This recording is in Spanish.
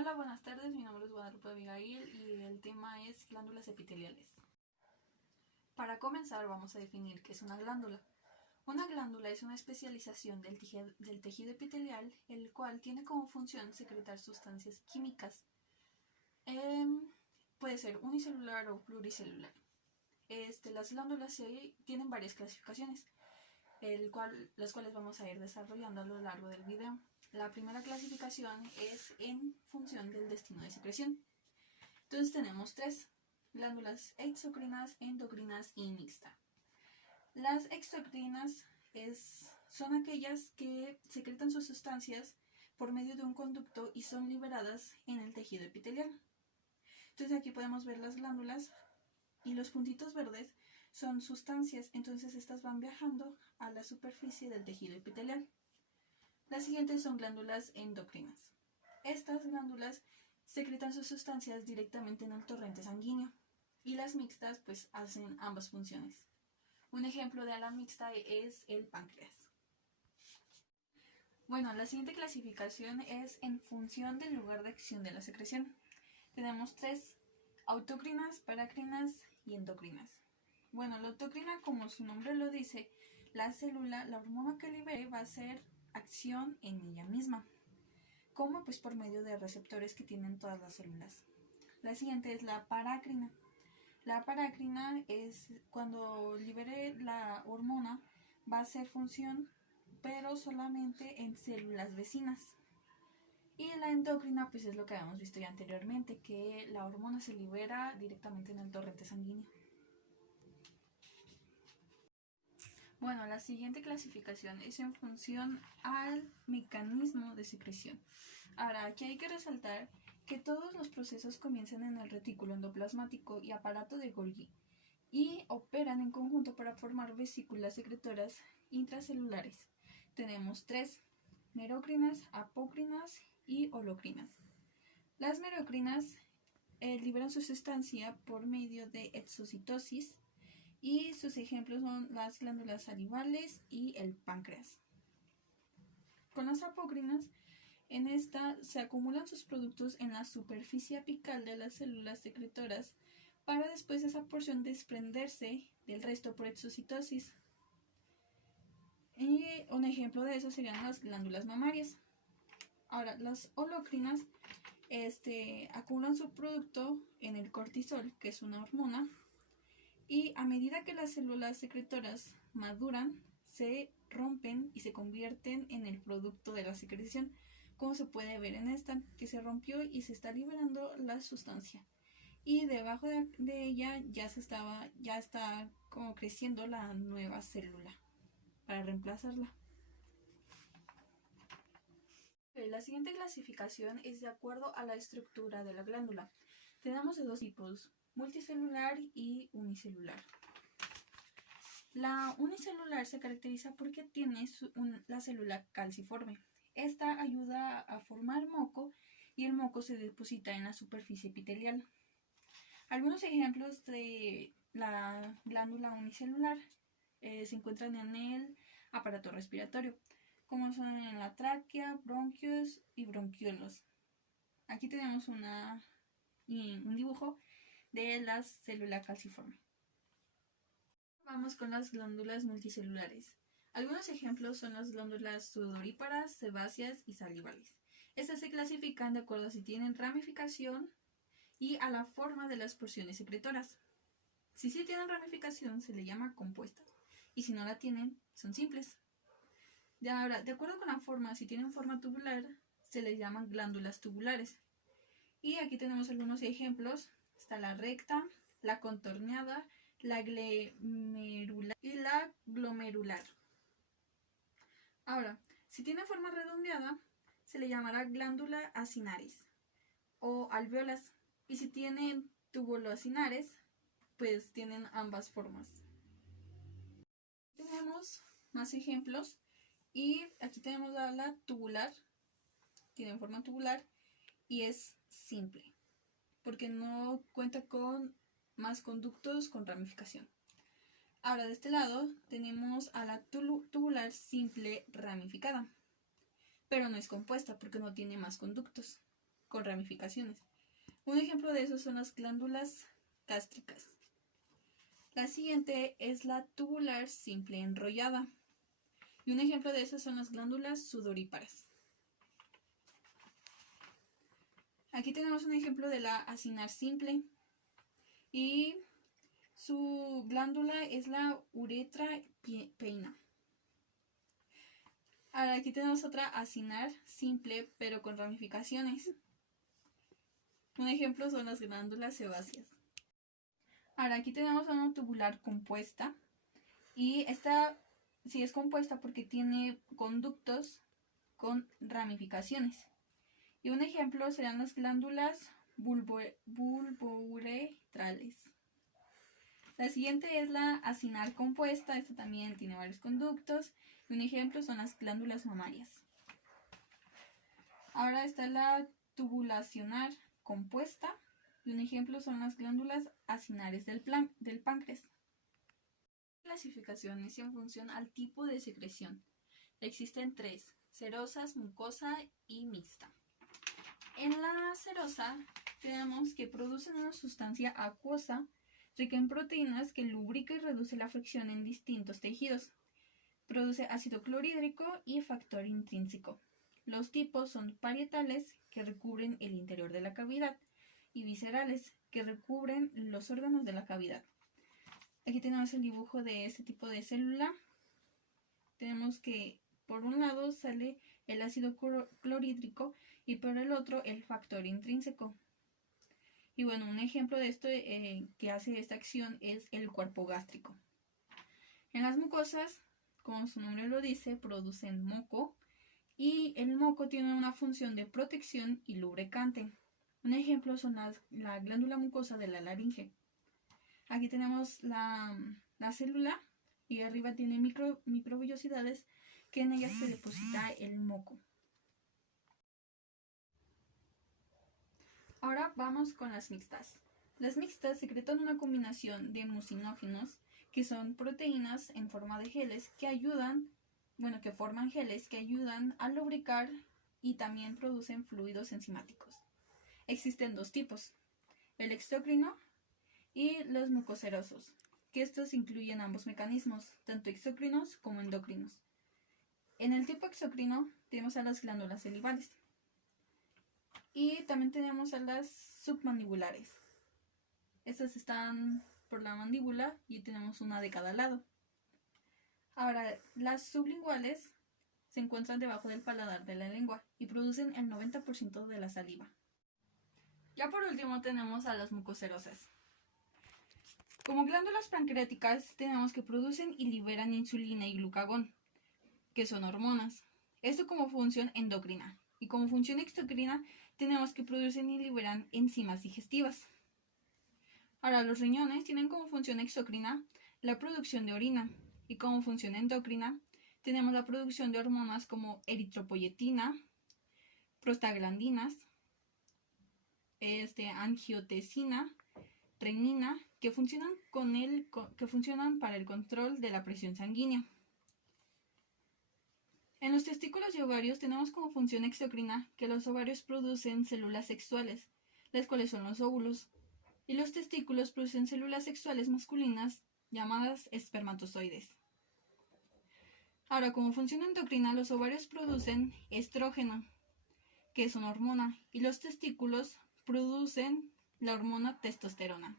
Hola, buenas tardes, mi nombre es Guadalupe Abigail y el tema es glándulas epiteliales. Para comenzar vamos a definir qué es una glándula. Una glándula es una especialización del tejido epitelial, el cual tiene como función secretar sustancias químicas. Puede ser unicelular o pluricelular. Las glándulas tienen varias clasificaciones, las cuales vamos a ir desarrollando a lo largo del video. La primera clasificación es en función del destino de secreción. Entonces tenemos tres: glándulas exocrinas, endocrinas y mixta. Las exocrinas son aquellas que secretan sus sustancias por medio de un conducto y son liberadas en el tejido epitelial. Entonces aquí podemos ver las glándulas y los puntitos verdes son sustancias, entonces estas van viajando a la superficie del tejido epitelial. Las siguientes son glándulas endocrinas. Estas glándulas secretan sus sustancias directamente en el torrente sanguíneo y las mixtas pues hacen ambas funciones. Un ejemplo de ala mixta es el páncreas. Bueno, la siguiente clasificación es en función del lugar de acción de la secreción. Tenemos tres: autócrinas, paracrinas y endocrinas. Bueno, la autocrina, como su nombre lo dice, la célula, la hormona que libere va a hacer acción en ella misma. ¿Cómo? Pues por medio de receptores que tienen todas las células. La siguiente es la parácrina. La parácrina es cuando libere la hormona, va a hacer función, pero solamente en células vecinas. Y la endocrina, pues es lo que habíamos visto ya anteriormente, que la hormona se libera directamente en el torrente sanguíneo. Bueno, la siguiente clasificación es en función al mecanismo de secreción. Ahora, aquí hay que resaltar que todos los procesos comienzan en el retículo endoplasmático y aparato de Golgi y operan en conjunto para formar vesículas secretoras intracelulares. Tenemos tres: merocrinas, apócrinas y holocrinas. Las merocrinas liberan su sustancia por medio de exocitosis y sus ejemplos son las glándulas salivales y el páncreas. Con las apócrinas, en esta se acumulan sus productos en la superficie apical de las células secretoras para después esa porción desprenderse del resto por exocitosis. Y un ejemplo de eso serían las glándulas mamarias. Ahora, las holocrinas acumulan su producto en el cortisol, que es una hormona, y a medida que las células secretoras maduran, se rompen y se convierten en el producto de la secreción, como se puede ver en esta, que se rompió y se está liberando la sustancia. Y debajo de ella ya está como creciendo la nueva célula para reemplazarla. La siguiente clasificación es de acuerdo a la estructura de la glándula. Tenemos de dos tipos: multicelular y unicelular. La unicelular se caracteriza porque tiene la célula calciforme. Esta ayuda a formar moco y el moco se deposita en la superficie epitelial. Algunos ejemplos de la glándula unicelular se encuentran en el aparato respiratorio, como son en la tráquea, bronquios y bronquiolos. Aquí tenemos un dibujo de la célula calciforme. Vamos con las glándulas multicelulares. Algunos ejemplos son las glándulas sudoríparas, sebáceas y salivales. Estas se clasifican de acuerdo a si tienen ramificación y a la forma de las porciones secretoras. Si sí tienen ramificación, se le llama compuestas, y si no la tienen, son simples. Ahora, de acuerdo con la forma, si tienen forma tubular, se les llaman glándulas tubulares. Y aquí tenemos algunos ejemplos. Está la recta, la contorneada, la glomerular y la glomerular. Ahora, si tiene forma redondeada, se le llamará glándula acinaris o alveolas. Y si tienen tubuloacinares, pues tienen ambas formas. Tenemos más ejemplos. Y aquí tenemos la tubular, tiene forma tubular y es simple, porque no cuenta con más conductos con ramificación. Ahora, de este lado tenemos a la tubular simple ramificada, pero no es compuesta porque no tiene más conductos. con ramificaciones. Un ejemplo de eso son las glándulas gástricas. La siguiente es la tubular simple enrollada. Y un ejemplo de eso son las glándulas sudoríparas. Aquí tenemos un ejemplo de la acinar simple. Y su glándula es la uretra peina. Ahora aquí tenemos otra acinar simple, pero con ramificaciones. Un ejemplo son las glándulas sebáceas. Ahora aquí tenemos una tubular compuesta. Y esta sí es compuesta porque tiene conductos con ramificaciones. Y un ejemplo serán las glándulas bulbouretrales. La siguiente es la acinar compuesta. Esta también tiene varios conductos. Y un ejemplo son las glándulas mamarias. Ahora está la tubulacionar compuesta. Y un ejemplo son las glándulas acinares del páncreas. Clasificaciones en función al tipo de secreción. Existen tres: cerosas, mucosa y mixta. En la cerosa tenemos que producen una sustancia acuosa rica en proteínas que lubrica y reduce la fricción en distintos tejidos. Produce ácido clorhídrico y factor intrínseco. Los tipos son parietales, que recubren el interior de la cavidad, y viscerales, que recubren los órganos de la cavidad. Aquí tenemos el dibujo de este tipo de célula. Tenemos que por un lado sale el ácido clorhídrico y por el otro el factor intrínseco. Y bueno, un ejemplo de esto que hace esta acción es el cuerpo gástrico. En las mucosas, como su nombre lo dice, producen moco, y el moco tiene una función de protección y lubricante. Un ejemplo son la glándula mucosa de la laringe. Aquí tenemos la célula y arriba tiene microvellosidades que en ellas se deposita el moco. Ahora vamos con las mixtas. Las mixtas secretan una combinación de mucinógenos, que son proteínas en forma de geles que forman geles que ayudan a lubricar y también producen fluidos enzimáticos. Existen dos tipos: el exócrino y los mucoserosos, que estos incluyen ambos mecanismos, tanto exócrinos como endocrinos. En el tipo exócrino tenemos a las glándulas salivales y también tenemos a las submandibulares. Estas están por la mandíbula y tenemos una de cada lado. Ahora, las sublinguales se encuentran debajo del paladar de la lengua y producen el 90% de la saliva. Ya por último tenemos a las mucoserosas. Como glándulas pancreáticas tenemos que producen y liberan insulina y glucagón, que son hormonas. Esto como función endocrina. Y como función exocrina tenemos que producen y liberan enzimas digestivas. Ahora, los riñones tienen como función exocrina la producción de orina, y como función endocrina tenemos la producción de hormonas como eritropoyetina, prostaglandinas, angiotensina, renina, que funcionan para el control de la presión sanguínea. En los testículos y ovarios tenemos como función exocrina que los ovarios producen células sexuales, las cuales son los óvulos, y los testículos producen células sexuales masculinas llamadas espermatozoides. Ahora, como función endocrina, los ovarios producen estrógeno, que es una hormona, y los testículos producen la hormona testosterona.